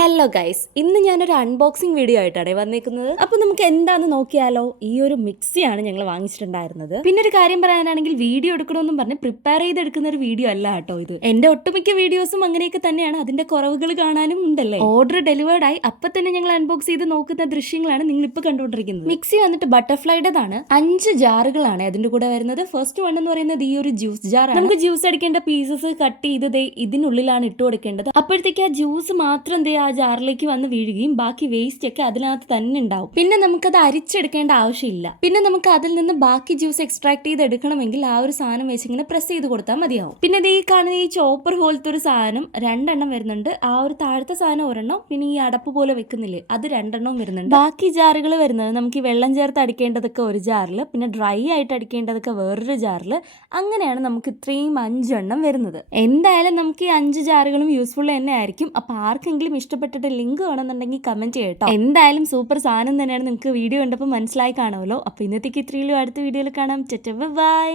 Hello guys, ഇന്ന് ഞാനൊരു unboxing video ആയിട്ടാണ് വന്നേക്കുന്നത്. അപ്പൊ നമുക്ക് എന്താന്ന് നോക്കിയാലോ. ഈ ഒരു മിക്സിയാണ് ഞങ്ങൾ വാങ്ങിച്ചിട്ടുണ്ടായിരുന്നത്. പിന്നെ ഒരു കാര്യം പറയാനാണെങ്കിൽ വീഡിയോ എടുക്കണമെന്നും പറഞ്ഞ് പ്രിപ്പയർ ചെയ്തെടുക്കുന്ന ഒരു വീഡിയോ അല്ല കേട്ടോ ഇത്. എന്റെ ഒട്ടുമിക്ക വീഡിയോസും അങ്ങനെയൊക്കെ തന്നെയാണ്. അതിന്റെ കുറവുകൾ കാണാനും ഉണ്ടല്ലേ. ഓർഡർ ഡെലിവേർഡ് ആയി അപ്പൊ തന്നെ ഞങ്ങൾ അൺബോക്സ് ചെയ്ത് നോക്കുന്ന ദൃശ്യങ്ങളാണ് നിങ്ങൾ ഇപ്പൊ കണ്ടുകൊണ്ടിരിക്കുന്നത്. മിക്സി വന്നിട്ട് ബട്ടർഫ്ലൈഡാണ്. 5 ജാറുകളാണ് അതിന്റെ കൂടെ വരുന്നത്. ഫസ്റ്റ് വൺ എന്ന് പറയുന്നത് ഈ ഒരു ജ്യൂസ് ജാറാണ്. നമുക്ക് ജ്യൂസ് അടിക്കേണ്ട പീസസ് കട്ട് ചെയ്ത് ഇതിനുള്ളിലാണ് ഇട്ട് കൊടുക്കേണ്ടത്. അപ്പോഴത്തേക്ക് ആ ജ്യൂസ് മാത്രം ആ ജാറിലേക്ക് വന്ന് വീഴുകയും ബാക്കി വേസ്റ്റ് ഒക്കെ അതിനകത്ത് തന്നെ ഉണ്ടാവും. പിന്നെ നമുക്കത് അരിച്ചെടുക്കേണ്ട ആവശ്യമില്ല. പിന്നെ നമുക്ക് അതിൽ നിന്ന് ബാക്കി ജ്യൂസ് എക്സ്ട്രാക്ട് ചെയ്ത് എടുക്കണമെങ്കിൽ ആ ഒരു സാധനം വെച്ച് ഇങ്ങനെ പ്രസ് ചെയ്ത് കൊടുത്താൽ മതിയാവും. പിന്നെ ഈ കാണുന്ന ഈ ചോപ്പർ പോലത്തെ ഒരു സാധനം 2 എണ്ണം വരുന്നുണ്ട്. ആ ഒരു താഴത്തെ സാധനം ഒരെണ്ണം, പിന്നെ ഈ അടപ്പ് പോലെ വെക്കുന്നില്ലേ അത് 2 എണ്ണവും വരുന്നുണ്ട്. ബാക്കി ജാറുകൾ വരുന്നത് നമുക്ക് ഈ വെള്ളം ചേർത്ത് അടിക്കേണ്ടതൊക്കെ ഒരു ജാറിൽ, പിന്നെ ഡ്രൈ ആയിട്ട് അടിക്കേണ്ടതൊക്കെ വേറൊരു ജാറിൽ. അങ്ങനെയാണ് നമുക്ക് ഇത്രയും 5 എണ്ണം വരുന്നത്. എന്തായാലും നമുക്ക് ഈ 5 ജാറുകളും യൂസ്ഫുൾ തന്നെ ആയിരിക്കും. അപ്പൊ ആർക്കെങ്കിലും ഇഷ്ടപ്പെട്ടിട്ട് ലിങ്ക് വേണമെന്നുണ്ടെങ്കിൽ കമന്റ് ചെയ്യട്ടോ. എന്തായാലും സൂപ്പർ സാധനം തന്നെയാണ്. നിങ്ങൾക്ക് വീഡിയോ കണ്ടപ്പോൾ മനസ്സിലായി കാണുമല്ലോ. അപ്പൊ ഇന്നത്തേക്ക് ഇത്രയും, അടുത്ത വീഡിയോയിൽ കാണാം. ബൈ.